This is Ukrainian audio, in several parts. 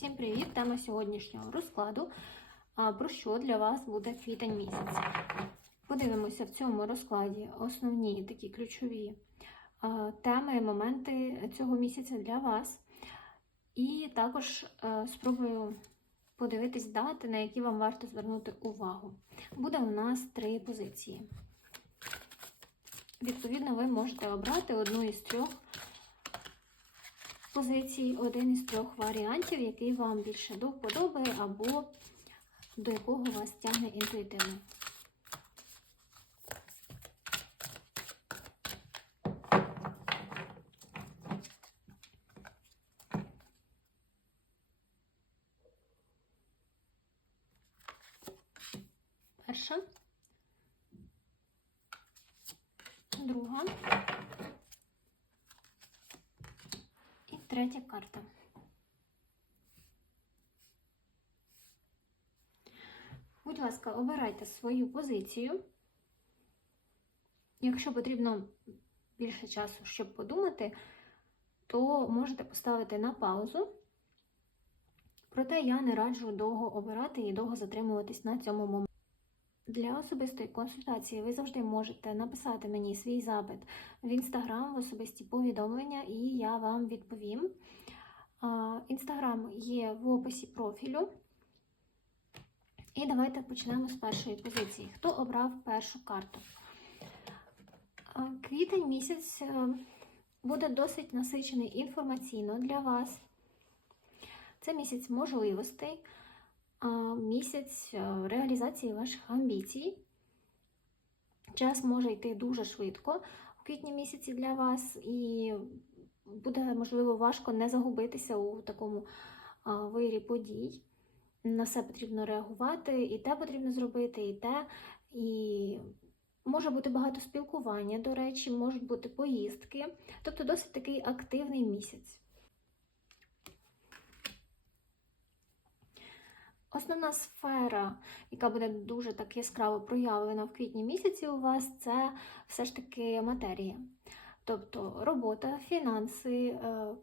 Всім привіт! Тема сьогоднішнього розкладу. Про що для вас буде квітень місяць? Подивимося в цьому розкладі основні такі ключові теми, моменти цього місяця для вас. І також спробую подивитись дати, на які вам варто звернути увагу. Буде у нас три позиції. Відповідно, ви можете обрати одну із трьох позицій, один із трьох варіантів, який вам більше до або до якого вас тягне інтуїтивно. Перша. Друга. І третя карта. Будь ласка, обирайте свою позицію. Якщо потрібно більше часу, щоб подумати, то можете поставити на паузу. Проте я не раджу довго обирати і довго затримуватись на цьому моменті. Для особистої консультації ви завжди можете написати мені свій запит в інстаграм, в особисті повідомлення, і я вам відповім. Інстаграм є в описі профілю. І давайте почнемо з першої позиції. Хто обрав першу карту? Квітень місяць е, буде досить насичений інформаційно для вас. Це місяць можливостей місяць е, реалізації ваших амбіцій. Час може йти дуже швидко у квітні місяці для вас, і буде, можливо, важко не загубитися у такому вирі подій. На все потрібно реагувати, і те потрібно зробити, і те. І може бути багато спілкування, до речі, можуть бути поїздки. Тобто досить такий активний місяць. Основна сфера, яка буде дуже так яскраво проявлена в квітні місяці у вас, це все ж таки матерія. Тобто робота, фінанси, е,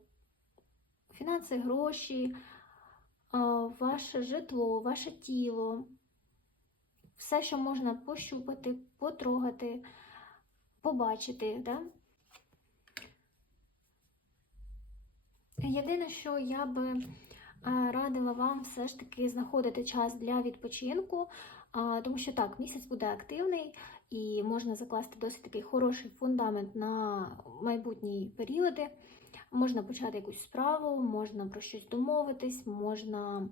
фінанси, гроші, е, ваше житло, ваше тіло, все, що можна пощупати, потрогати, побачити. Да? Єдине, що я би радила вам все ж таки знаходити час для відпочинку, тому що так, місяць буде активний і можна закласти досить такий хороший фундамент на майбутні періоди. Можна почати якусь справу, можна про щось домовитись, можна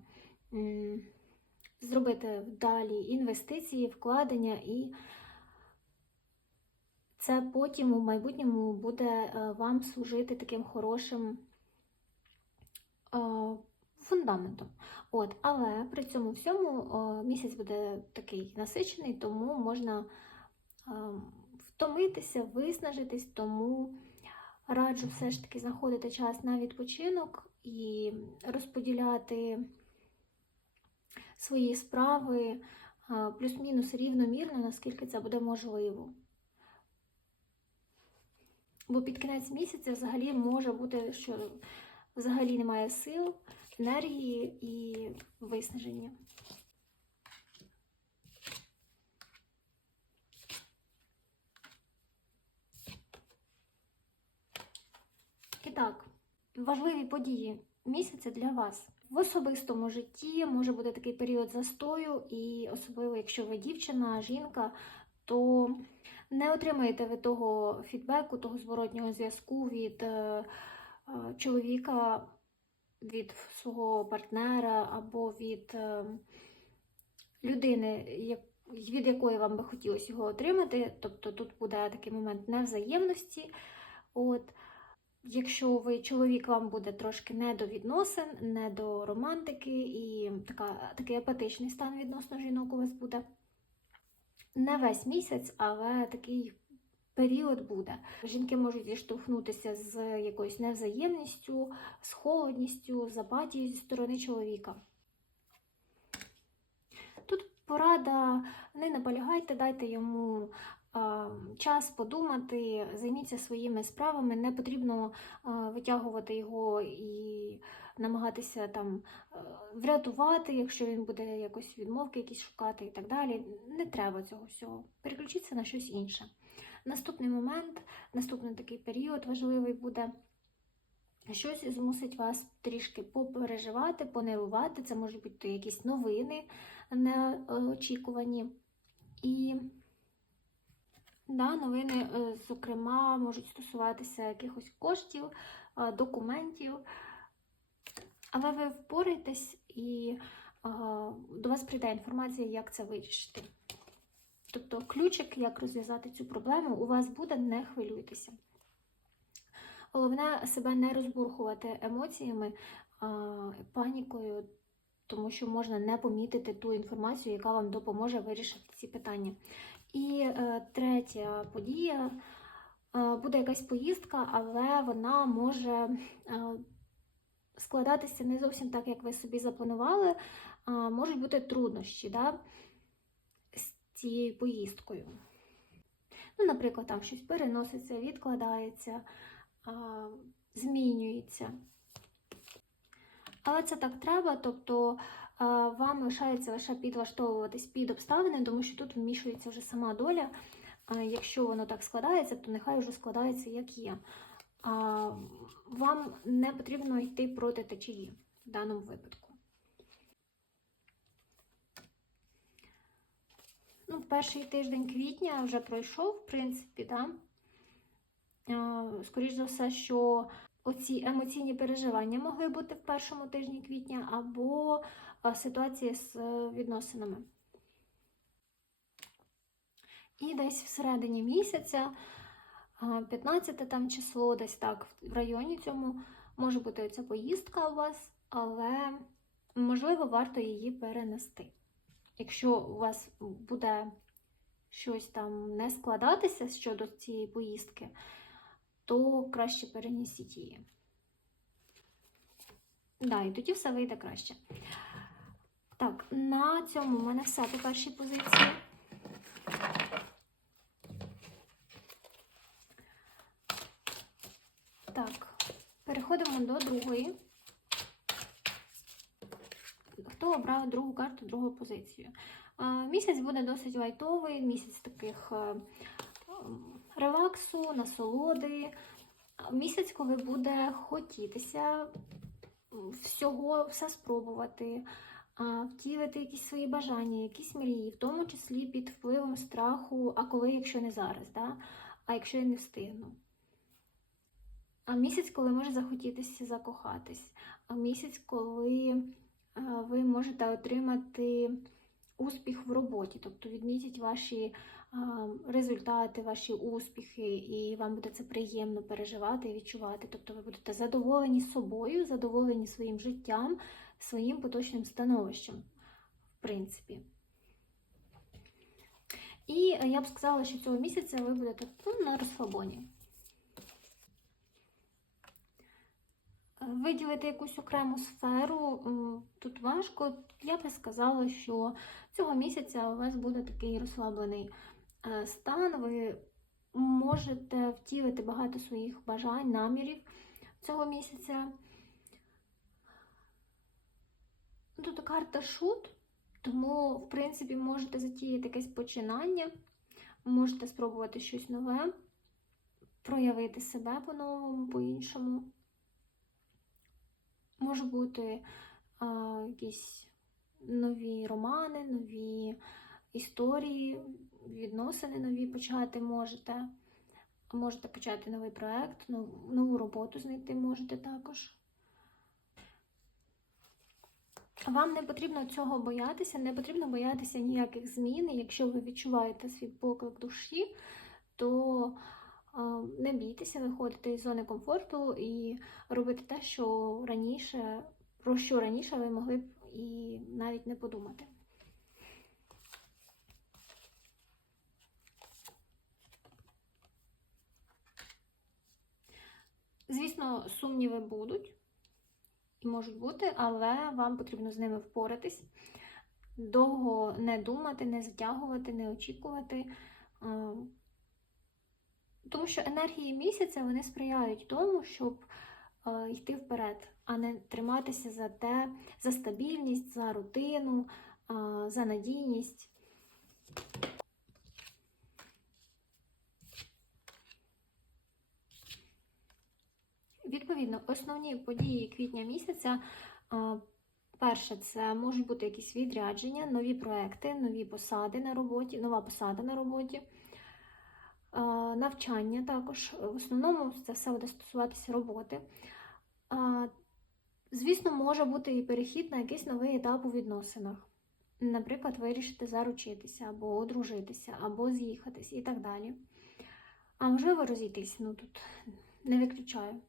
зробити вдалі інвестиції, вкладення, і це потім у майбутньому буде е, вам служити таким хорошим фундаментом. От, Але при цьому всьому о, місяць буде такий насичений, тому можна о, втомитися, виснажитись, тому раджу все ж таки знаходити час на відпочинок і розподіляти свої справи плюс-мінус рівномірно, наскільки це буде можливо. Бо під кінець місяця взагалі може бути, що взагалі немає сил, енергії і виснаження. І так, важливі події місяця для вас. В особистому житті може бути такий період застою, і особливо, якщо ви дівчина, жінка, то не отримаєте ви того фідбеку, того зворотнього зв'язку від е, чоловіка від свого партнера або від е, людини, від якої вам би хотілося його отримати. Тобто тут буде такий момент невзаємності. От. Якщо ви чоловік вам буде трошки не до відносин, не до романтики і така, такий апатичний стан відносно жінок у вас буде. Не весь місяць, але такий період буде. Жінки можуть зіштовхнутися з якоюсь невзаємністю, з холодністю, з апатією зі сторони чоловіка. Тут порада, не наполягайте, дайте йому час подумати, займіться своїми справами, не потрібно витягувати його і намагатися там врятувати, якщо він буде якось відмовки якісь шукати і так далі. Не треба цього всього. Переключіться на щось інше. Наступний момент, наступний такий період важливий буде. Щось змусить вас трішки попереживати, понервувати. Це можуть бути якісь новини неочікувані. І да, новини, е, зокрема, можуть стосуватися якихось коштів, е, документів. Але ви впораєтесь і е, до вас прийде інформація, як це вирішити. Тобто ключик, як розв'язати цю проблему, у вас буде, не хвилюйтеся. Головне себе не розбурхувати емоціями, панікою, тому що можна не помітити ту інформацію, яка вам допоможе вирішити ці питання. І е, третя подія е, буде якась поїздка, але вона може е, складатися не зовсім так, як ви собі запланували. Можуть бути труднощі з цією поїздкою. Ну, наприклад, там щось переноситься, відкладається, змінюється. Але це так треба, тобто вам лишається лише підлаштовуватись під обставини, тому що тут вмішується вже сама доля. Якщо воно так складається, то нехай вже складається як є. Вам не потрібно йти проти течії в даному випадку. Ну, перший тиждень квітня вже пройшов, в принципі, да? Скоріш за все, що оці емоційні переживання могли бути в першому тижні квітня, або а, ситуація з е, відносинами. І десь всередині місяця, 15 там число, десь так в районі цьому може бути ця поїздка у вас, але можливо варто її перенести. Якщо у вас буде щось там не складатися щодо цієї поїздки, то краще перенесіть її. Да, і тоді все вийде краще. Так, на цьому в мене все по першій позиції. Так, переходимо до другої. Хто обрав другу карту, другу позицію? Місяць буде досить лайтовий, місяць таких е, ем, релаксу, насолоди. Місяць, коли буде хотітися всього, все спробувати, втілити якісь свої бажання, якісь мрії, в тому числі під впливом страху, а коли, якщо не зараз, да? а якщо я не встигну. А місяць, коли може захотітися закохатись, а місяць, коли ви можете отримати успіх в роботі, тобто відмітять ваші результати, ваші успіхи, і вам буде це приємно переживати і відчувати. Тобто ви будете задоволені собою, задоволені своїм життям, своїм поточним становищем, в принципі. І е, я б сказала, що цього місяця ви будете ну, на розслабоні. Виділити якусь окрему сферу тут важко. Я би сказала, що цього місяця у вас буде такий розслаблений е, стан. Ви можете втілити багато своїх бажань, намірів цього місяця. Тут карта шут, тому, в принципі, можете затіяти якесь починання, можете спробувати щось нове, проявити себе по-новому, по-іншому. Може бути а, якісь нові романи, нові історії, відносини нові почати можете. Можете почати новий проєкт, нову, нову роботу знайти можете також. Вам не потрібно цього боятися, не потрібно боятися ніяких змін. Якщо ви відчуваєте свій поклик душі, то не бійтеся виходити із зони комфорту і робити те, що раніше, про що раніше ви могли б і навіть не подумати. Звісно, сумніви будуть і можуть бути, але вам потрібно з ними впоратись, довго не думати, не затягувати, не очікувати. Тому що енергії місяця вони сприяють тому, щоб е, йти вперед, а не триматися за те, за стабільність, за рутину, е, за надійність. Відповідно, основні події квітня місяця. е, Перше, це можуть бути якісь відрядження, нові проекти, нові посади на роботі, нова посада на роботі, навчання також. В основному це все буде стосуватися роботи. Звісно, може бути і перехід на якийсь новий етап у відносинах. Наприклад, вирішити заручитися, або одружитися, або з'їхатись і так далі. А можливо, розійтись, ну тут не виключаю.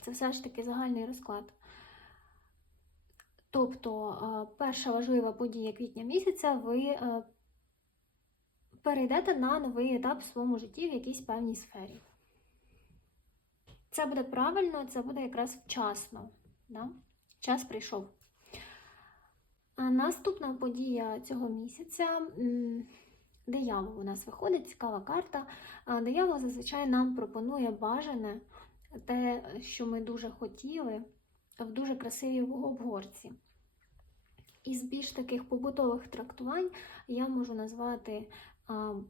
Це все ж таки загальний розклад. Тобто, перша важлива подія квітня місяця, ви е, перейдете на новий етап в своєму житті в якійсь певній сфері. Це буде правильно, це буде якраз вчасно. Да? Час прийшов. А наступна подія цього місяця диявол у нас виходить, цікава карта. Диявол зазвичай нам пропонує бажане, те, що ми дуже хотіли, в дуже красивій обгорці. Із більш таких побутових трактувань я можу назвати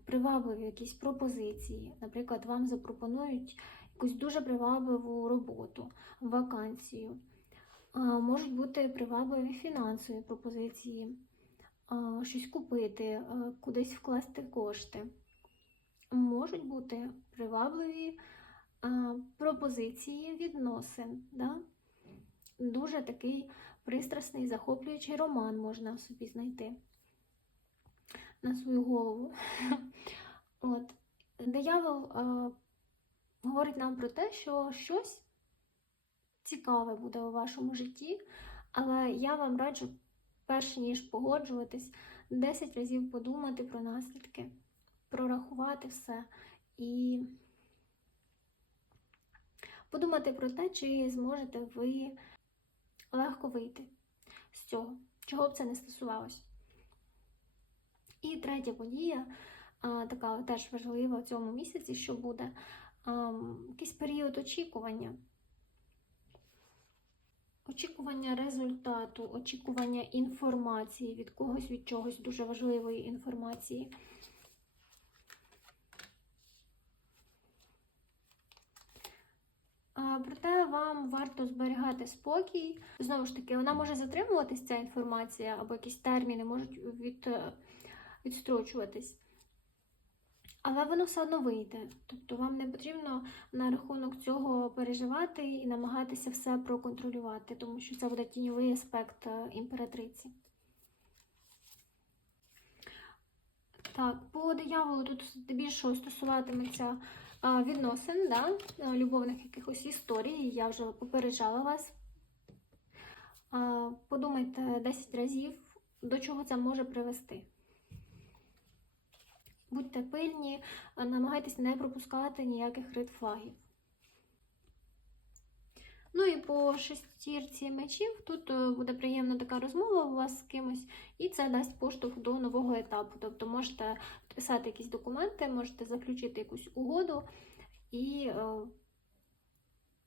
привабливі якісь пропозиції. Наприклад, вам запропонують якусь дуже привабливу роботу, вакансію. Можуть бути привабливі фінансові пропозиції, щось купити, кудись вкласти кошти. Можуть бути привабливі пропозиції відносин. Да? Дуже такий пристрасний, захоплюючий роман можна собі знайти на свою голову. От. Диявол е, говорить нам про те, що щось цікаве буде у вашому житті, але я вам раджу, перш ніж погоджуватись, 10 разів подумати про наслідки, прорахувати все і подумати про те, чи зможете ви легко вийти з цього, чого б це не стосувалось. І третя подія, така теж важлива в цьому місяці, що буде якийсь період очікування. Очікування результату, очікування інформації від когось, від чогось дуже важливої інформації. Проте вам варто зберігати спокій. Знову ж таки, вона може затримуватись, ця інформація, або якісь терміни можуть від, е, відстрочуватись. Але воно все одно вийде. Тобто вам не потрібно на рахунок цього переживати і намагатися все проконтролювати, тому що це буде тіньовий аспект е, імператриці. Так, по дияволу тут здебільшого стосуватиметься відносин, да? любовних якихось історій. Я вже попереджала вас. Подумайте 10 разів, до чого це може привести. Будьте пильні, намагайтесь не пропускати ніяких ред-флагів. Ну і по шестірці мечів тут е, буде приємна така розмова у вас з кимось, і це дасть поштовх до нового етапу. Тобто можете писати якісь документи, можете заключити якусь угоду, і е,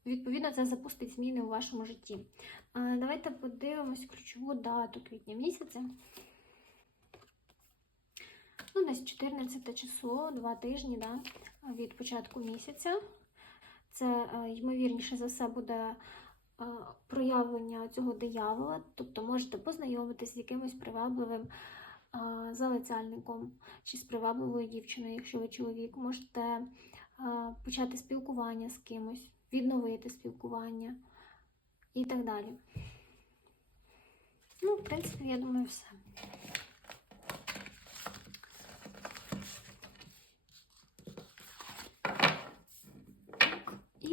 відповідно це запустить зміни у вашому житті. Давайте подивимось ключову дату квітня місяця. Ну, десь 14 число, два тижні да, від початку місяця. Це, е, ймовірніше за все, буде е, проявлення цього диявола, тобто можете познайомитися з якимось привабливим е, залицяльником чи з привабливою дівчиною, якщо ви чоловік, можете почати спілкування з кимось, відновити спілкування і так далі. Ну, в принципі, я думаю, все.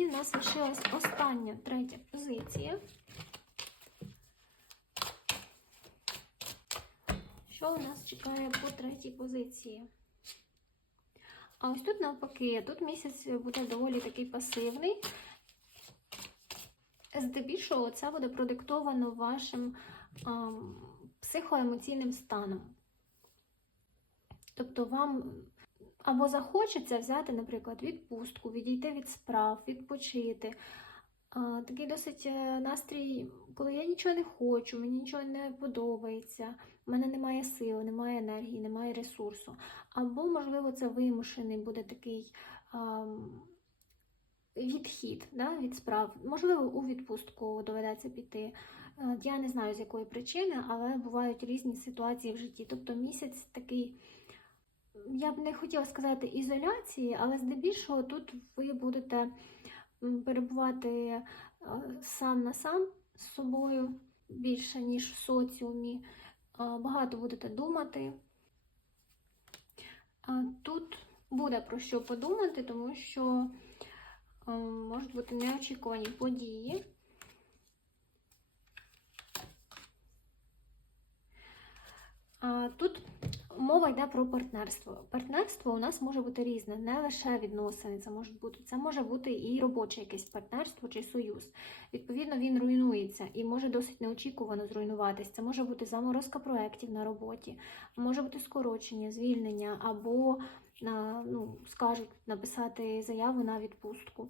І в нас лишилась остання третя позиція. Що у нас чекає по третій позиції? А ось тут навпаки, тут місяць буде доволі такий пасивний. Здебільшого це буде продиктовано вашим а, психоемоційним станом. Тобто вам або захочеться взяти, наприклад, відпустку, відійти від справ, відпочити, А, Такий досить е, настрій, коли я нічого не хочу, мені нічого не подобається, в мене немає сил, немає енергії, немає ресурсу. Або, можливо, це вимушений буде такий ам, відхід да, від справ. Можливо, у відпустку доведеться піти. Е, Я не знаю з якої причини, але бувають різні ситуації в житті. Тобто місяць такий, я б не хотіла сказати ізоляції, але здебільшого тут ви будете перебувати е, сам на сам з собою більше, ніж в соціумі. Е, Багато будете думати. Тут буде про що подумати, тому що е, можуть бути неочікувані події. Тут мова йде про партнерство. Партнерство у нас може бути різне, не лише відносини, це може бути, це може бути і робоче якесь партнерство чи союз. Відповідно, він руйнується і може досить неочікувано зруйнуватись. Це може бути заморозка проєктів на роботі, може бути скорочення, звільнення або ну, скажуть написати заяву на відпустку.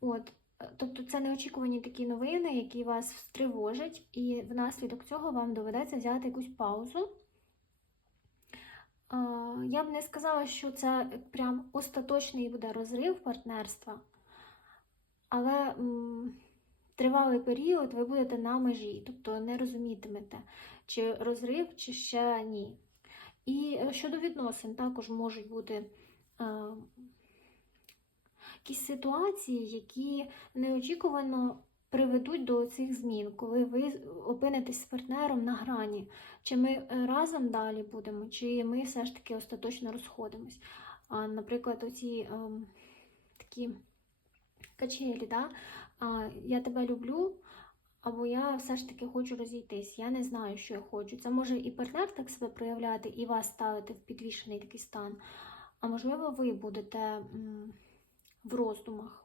От. Тобто це неочікувані такі новини, які вас стривожать, і внаслідок цього вам доведеться взяти якусь паузу. Я б не сказала, що це прям остаточний буде розрив партнерства, але тривалий період ви будете на межі, тобто не розумітимете, чи розрив, чи ще ні. І е, щодо відносин, також можуть бути. якісь ситуації, які неочікувано приведуть до цих змін, коли ви опинитесь з партнером на грані. Чи ми е, разом далі будемо, чи ми все ж таки остаточно розходимось. А, Наприклад, оці ем, такі качелі, да? а, я тебе люблю. Або я все ж таки хочу розійтись, я не знаю, що я хочу. Це може і партнер так себе проявляти, і вас ставити в підвішений такий стан. А можливо, ви будете в роздумах.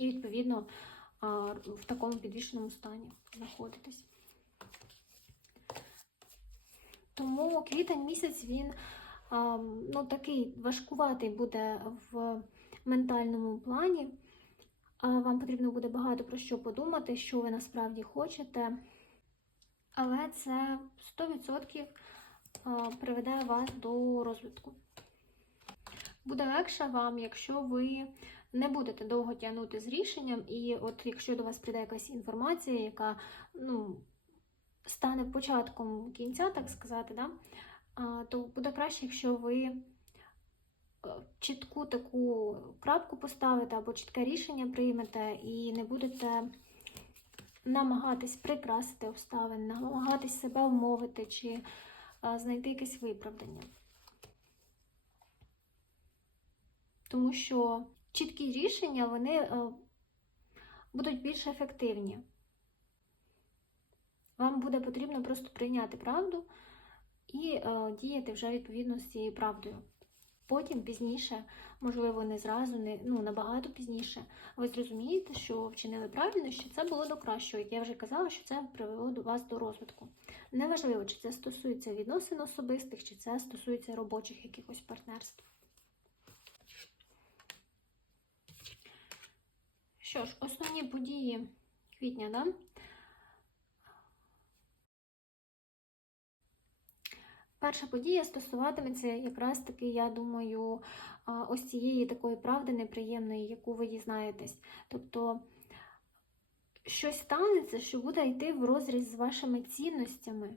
І, відповідно, а, в такому підвішеному стані знаходитесь. Тому квітень місяць він ну, такий важкуватий буде в ментальному плані. Вам потрібно буде багато про що подумати, що ви насправді хочете. Але це 100% приведе вас до розвитку. Буде легше вам, якщо ви не будете довго тягнути з рішенням, і от якщо до вас прийде якась інформація, яка ну, стане початком кінця, так сказати, да? то буде краще, якщо ви е, чітку таку крапку поставите або чітке рішення приймете і не будете намагатись прикрасити обставини, намагатись себе вмовити чи а, знайти якесь виправдання. Тому що чіткі рішення вони е, будуть більш ефективні. Вам буде потрібно просто прийняти правду і е, діяти вже відповідно з цією правдою. Потім пізніше, можливо, не зразу, не, ну, набагато пізніше, ви зрозумієте, що вчинили правильно, що це було до кращого. Як я вже казала, що це привело до вас до розвитку. Неважливо, чи це стосується відносин особистих, чи це стосується робочих якихось партнерств. Що ж, основні події квітня, да? Перша подія стосуватиметься якраз таки, я думаю, ось цієї такої правди неприємної, яку ви дізнаєтесь. Тобто щось станеться, що буде йти в розріз з вашими цінностями.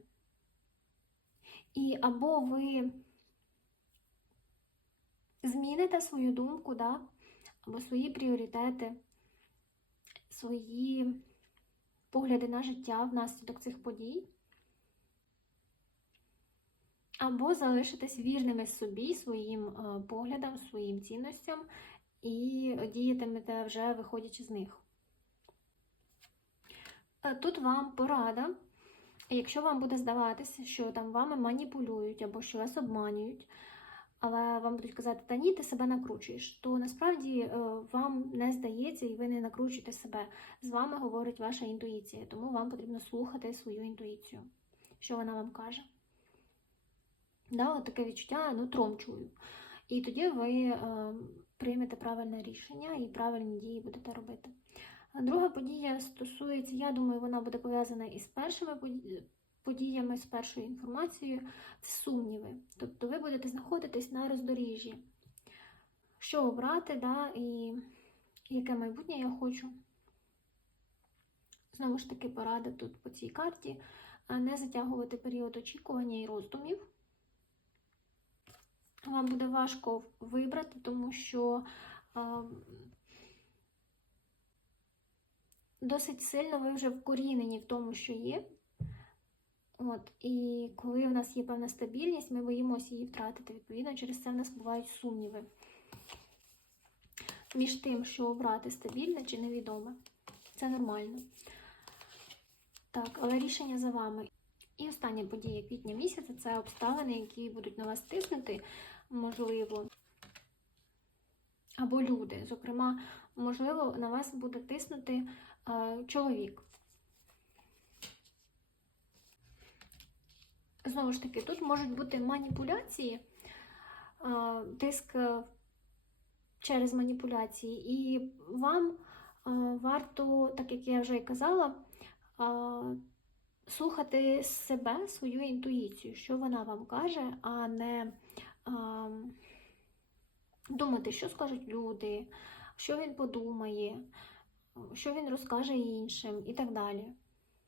І або ви зміните свою думку, да? або свої пріоритети, свої погляди на життя внаслідок цих подій. Або залишитесь вірними собі, своїм е, поглядам, своїм цінностям і діятимете вже виходячи з них. Е, Тут вам порада, якщо вам буде здаватися, що там вами маніпулюють або що вас обманюють, але вам будуть казати, та ні, ти себе накручуєш, то насправді е, вам не здається і ви не накручуєте себе. З вами говорить ваша інтуїція, тому вам потрібно слухати свою інтуїцію, що вона вам каже. Да, от таке відчуття нутром чую. І тоді ви е, приймете правильне рішення і правильні дії будете робити. Друга подія стосується, я думаю, вона буде пов'язана із першими поді- подіями, з першою інформацією. Це сумніви. Тобто ви будете знаходитись на роздоріжжі. Що обрати, да, і яке майбутнє я хочу. Знову ж таки, порада тут по цій карті. Не затягувати період очікування і роздумів. Вам буде важко вибрати, тому що а, досить сильно ви вже вкорінені в тому, що є. От, і коли в нас є певна стабільність, ми боїмося її втратити. Відповідно, через це в нас бувають сумніви між тим, що обрати стабільне чи невідоме. Це нормально. Так, але рішення за вами. І остання подія квітня місяця це обставини, які будуть на вас тиснути, можливо, або люди. Зокрема, можливо, на вас буде тиснути е, чоловік. Знову ж таки, тут можуть бути маніпуляції, тиск е, через маніпуляції, і вам е, варто, так як я вже і казала, е, слухати себе, свою інтуїцію, що вона вам каже, а не думати, що скажуть люди, що він подумає, що він розкаже іншим і так далі.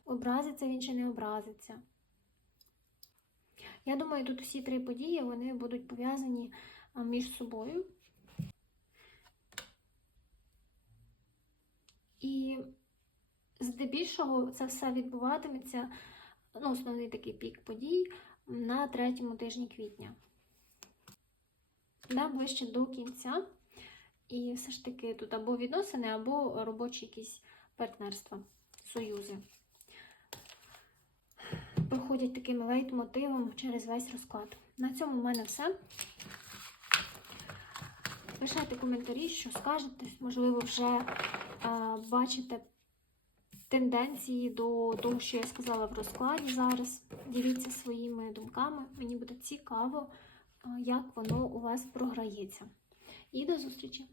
Образиться він чи не образиться. Я думаю, тут всі три події вони будуть пов'язані між собою. І здебільшого це все відбуватиметься, ну, основний такий пік подій на третьому тижні квітня. Да, ближче до кінця. І все ж таки тут або відносини, або робочі якісь партнерства, союзи. Проходять таким лейтмотивом через весь розклад. На цьому в мене все. Пишайте коментарі, що скажете. Можливо, вже а, бачите тенденції до того, що я сказала в розкладі зараз. Діліться своїми думками. Мені буде цікаво, а, як воно у вас програється. І до зустрічі!